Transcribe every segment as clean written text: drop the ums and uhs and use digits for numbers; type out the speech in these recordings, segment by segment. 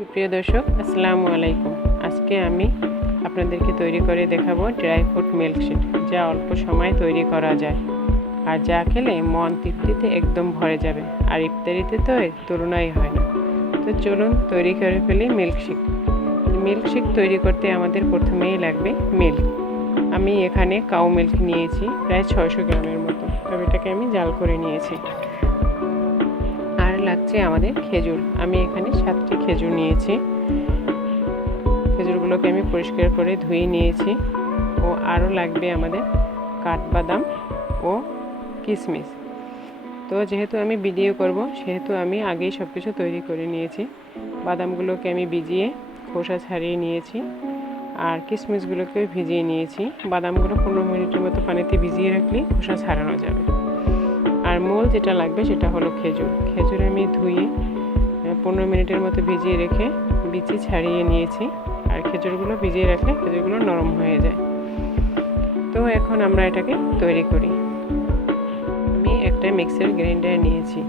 সুপ্রিয় দর্শক, আসসালামু আলাইকুম। আজকে আমি আপনাদেরকে তৈরি করে দেখাবো ড্রাই ফ্রুট মিল্কশেক, যা অল্প সময়ে তৈরি করা যায় আর যা খেলে মন তৃপ্তিতে একদম ভরে যাবে। আর ইফতারিতে তো এর তুলনাই হয় না। তো চলুন তৈরি করে ফেলি মিল্কশেক। মিল্কশেক তৈরি করতে আমাদের প্রথমেই লাগবে মিল্ক। আমি এখানে কাউ মিল্ক নিয়েছি প্রায় 600 গ্রামের মতো, তবে এটাকে আমি জাল করে নিয়েছি। আর লাগছে আমাদের খেজুর। আমি এখানে 7টি খেজুর নিয়েছি। খেজুরগুলোকে আমি পরিষ্কার করে ধুয়ে নিয়েছি। ও আরও লাগবে আমাদের কাঠবাদাম ও কিশমিশ। তো যেহেতু আমি ভিডিও করব, সেহেতু আমি আগেই সব কিছু তৈরি করে নিয়েছি। বাদামগুলোকে আমি ভিজিয়ে খোসা ছাড়িয়ে নিয়েছি, আর কিশমিশগুলোকেও ভিজিয়ে নিয়েছি। বাদামগুলো 15 মিনিটের মতো পানিতে ভিজিয়ে রাখলে খোসা ছাড়ানো যাবে। আর মূল যেটা লাগবে সেটা হলো খেজুর। খেজুর আমি ধুয়ে 15 মিনিটের মতো ভিজিয়ে রেখে বিচি ছাড়িয়ে নিয়েছি। আর খেজুরগুলো ভিজিয়ে রাখলে খেজুরগুলো নরম হয়ে যায়। তো এখন আমরা এটাকে তৈরি করি। আমি একটা মিক্সার গ্রাইন্ডার নিয়েছি।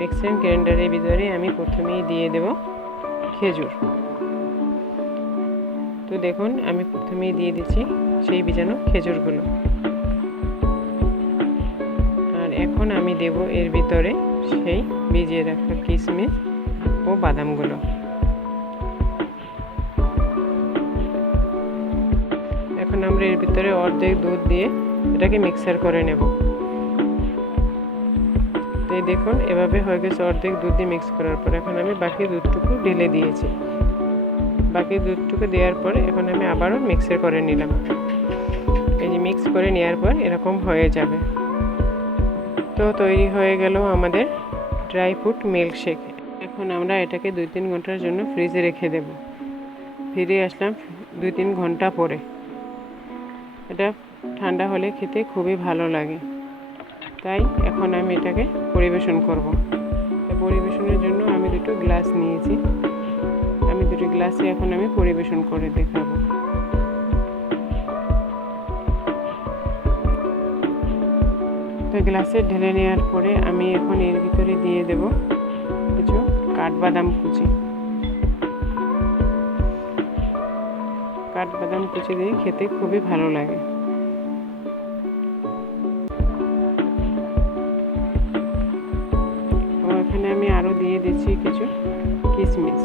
মিক্সার গ্রাইন্ডারের ভিতরে আমি প্রথমেই দিয়ে দেব খেজুর। তো দেখুন, আমি প্রথমেই দিয়ে দিচ্ছি সেই ভিজানো খেজুরগুলো। এখন আমি দেব এর ভিতরে সেই ভিজিয়ে রাখা কিশমিশ ও বাদামগুলো। এখন আমরা এর ভিতরে অর্ধেক দুধ দিয়ে এটাকে মিক্সার করে নেব। তো দেখুন, এভাবে হয়ে গেছে অর্ধেক দুধ দিয়ে মিক্স করার পর। এখন আমি বাকি দুধটুকু ঢেলে দিয়েছি। বাকি দুধটুকু দেওয়ার পরে এখন আমি আবারও মিক্সার করে নিলাম। এই যে মিক্স করে নেওয়ার পর এরকম হয়ে যাবে। তো তৈরি হয়ে গেল আমাদের ড্রাই ফ্রুট মিল্কশেক। এখন আমরা এটাকে 2-3 ঘন্টার জন্য ফ্রিজে রেখে দেব। ফিরে আসলাম 2-3 ঘন্টা পরে। এটা ঠান্ডা হলে খেতে খুবই ভালো লাগে, তাই এখন আমি এটাকে পরিবেশন করব। পরিবেশনের জন্য আমি 2টো গ্লাস নিয়েছি। আমি 2টো গ্লাসে এখন আমি পরিবেশন করে দেখাবো। তো গ্লাসে ঢেলে নেওয়ার পরে আমি এখন এর ভিতরে দিয়ে দেব কিছু কাঠবাদাম কুচি। কাঠবাদাম কুচি দিয়ে খেতে খুবই ভালো লাগে। ও এখানে আমি আরও দিয়ে দিচ্ছি কিছু কিশমিশ।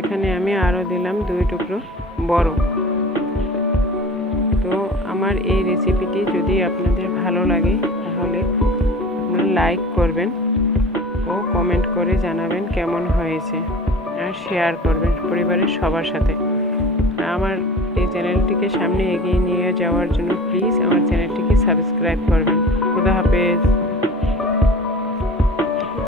এখানে আমি আরও দিলাম 2 টুকরো বড়। তো আমার এই রেসিপিটি যদি আপনাদের ভালো লাগে তাহলে আপনারা লাইক করবেন ও কমেন্ট করে জানাবেন কেমন হয়েছে, আর শেয়ার করবেন পরিবারের সবার সাথে। আমার এই চ্যানেলটিকে সামনে এগিয়ে নিয়ে যাওয়ার জন্য প্লিজ আমার চ্যানেলটিকে সাবস্ক্রাইব করবেন। খুদা হাফেজ।